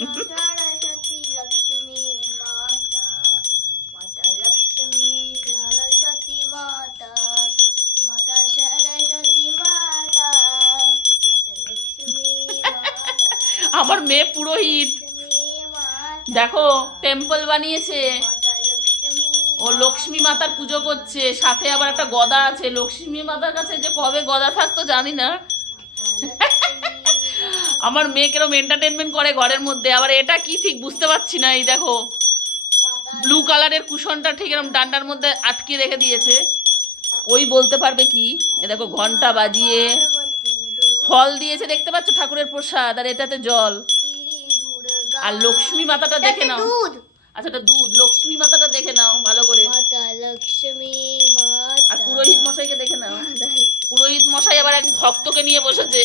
सरस्वती लक्ष्मी माता माता लक्ष्मी सरस्वती माता माता सरस्वती माता माता लक्ष्मी माता আমার মেয়ে পুরোহিত দেখো টেম্পল বানিয়েছে ও লক্ষ্মী মাতার পুজো করছে সাথে আবার একটা গদা আছে লক্ষ্মী মাতার কাছে যে কবে গদা থাকতো জানি না আমার মেয়ে কিরকম এন্টারটেনমেন্ট করে ঘরের মধ্যে আবার এটা কি ঠিক বুঝতে পারছি না এই দেখো ব্লু কালারের কুশনটা ঠিক এরকম ডান্ডার মধ্যে আটকে রেখে দিয়েছে ওই বলতে পারবে কি এই দেখো ঘন্টা বাজিয়ে ফল দিয়েছে দেখতে পাচ্ছ ঠাকুরের প্রসাদ আর এটাতে জল আর লক্ষ্মী মাতাটা দেখে নাও আচ্ছা এটা দুধ লক্ষ্মী মাতাটা দেখে নাও ভালো করে মাতা লক্ষ্মী মাতা আর পুরোহিত মশাইকে দেখে নাও পুরোহিত মশাই আবার এক ভক্তকে নিয়ে বসেছে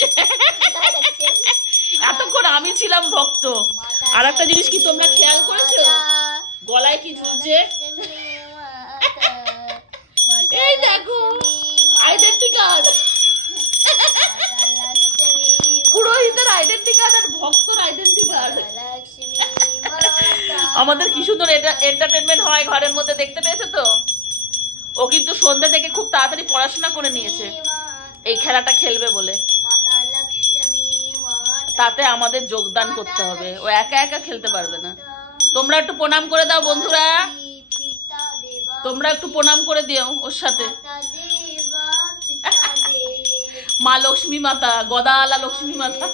এতক্ষণ আমি ছিলাম ভক্ত আর একটা জিনিস কি তোমরা খেয়াল করেছো গলায় কি ঝুলছে এই দেখো আইডেন্টি কার্ড পুরোহিতের আইডেন্টি কার্ড আর ভক্তর আইডেন্টি কার্ড আমাদের কি সুন্দর এটা এন্টারটেনমেন্ট হয় ঘরের মধ্যে দেখতে পেয়েছো তো ও কিন্তু সন্ধ্যা থেকে খুব তাড়াতাড়ি পড়াশোনা করে নিয়েছে এই খেলাটা খেলবে বলে তাতে আমাদের যোগদান করতে হবে ও একা একা খেলতে পারবে না তোমরা একটু প্রণাম করে দাও বন্ধুরা তোমরা একটু প্রণাম করে দিও ওর সাথে মা লক্ষ্মী মাতা গদাওয়ালা লক্ষ্মী মাতা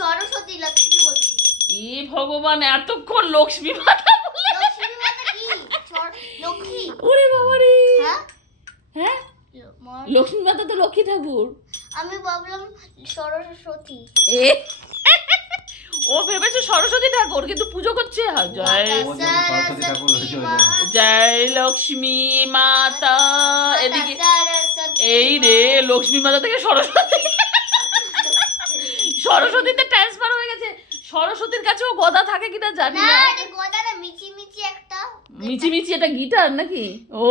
সরস্বতী লক্ষ্মী বলছি ই ভগবান এতক্ষণ লক্ষ্মী মাতা লক্ষ্মী মাতা কি লক্ষ্মী ওরে বাবা রে হ্যাঁ হ্যাঁ লক্ষ্মী মাতা তো লক্ষ্মী ঠাকুর আমি ভাবলাম সরস্বতী এ ও ভেবেছে সরস্বতী ঠাকুর কিন্তু পুজো করছে জয় জয় লক্ষ্মী মাতা এদিকে এই রে লক্ষ্মী মাতা থেকে সরস্বতী সরস্বতীতে ট্রান্সফার হয়ে গেছে সরস্বতীর কাছেও গদা থাকে কিনা জানি না এটা গদা না মিচি মিচি একটা মিচি মিচি এটা গিটার নাকি ও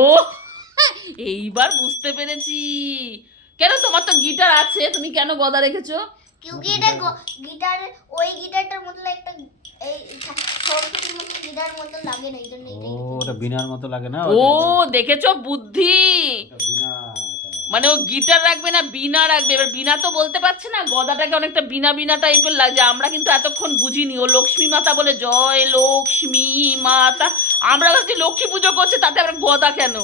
এইবার বুঝতে পেরেছি কেন তোমার তো গিটার আছে তুমি কেন গদা রেখেছো কিউকি এটা গিটার ওই গিটারটার মতো একটা এই সরস্বতীর মতো গিটার মতো লাগে না এইজন্য ওটা বিনার মতো লাগে না ও দেখেছো বুদ্ধি মানে ও গিটার রাখবে না বিনা রাখবে এবার বিনা তো বলতে পারছে না গদাটাকে অনেকটা বিনা বিনা টাইপের লাগছে আমরা কিন্তু এতক্ষণ বুঝিনি ও লক্ষ্মী মাতা বলে জয় লক্ষ্মী মাতা আমরা ভাবছি লক্ষ্মী পুজো করছে তাতে আবার গদা কেন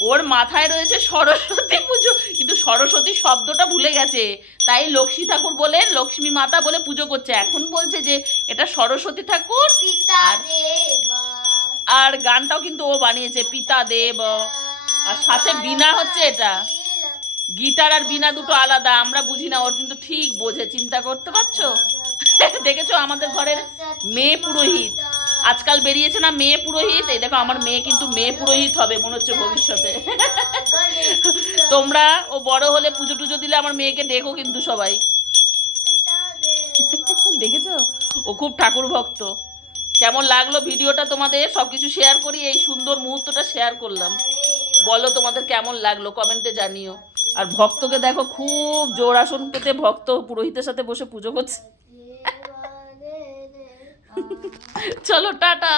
ওর মাথায় রয়েছে সরস্বতী পুজো কিন্তু সরস্বতী শব্দটা ভুলে গেছে তাই লক্ষ্মী ঠাকুর বলে লক্ষ্মী মাতা বলে পুজো করছে এখন বলছে যে এটা সরস্বতী ঠাকুর আর গানটাও কিন্তু ও বানিয়েছে পিতা দেব আর সাথে বিনা হচ্ছে এটা গিটার আর বিনা দুটো আলাদা আমরা বুঝি না ওর কিন্তু ঠিক বোঝে চিন্তা করতে পারছো দেখেছো আমাদের ঘরের মেয়ে পুরোহিত আজকাল বেরিয়েছে না মেয়ে পুরোহিত এই দেখো আমার মেয়ে কিন্তু মেয়ে পুরোহিত হবে মনে হচ্ছে ভবিষ্যতে তোমরা ও বড় হলে পুজো টুজো দিলে আমার মেয়েকে ডেকো কিন্তু সবাই দেখেছো ও খুব ঠাকুর ভক্ত কেমন লাগলো ভিডিওটা তোমাদের সবকিছু শেয়ার করি এই সুন্দর মুহূর্তটা শেয়ার করলাম বলো তোমাদের কেমন লাগলো কমেন্টে জানিও আর ভক্তকে দেখো খুব জোর আসন পেতে ভক্ত পুরোহিতের সাথে বসে পুজো করছে চলো টাটা।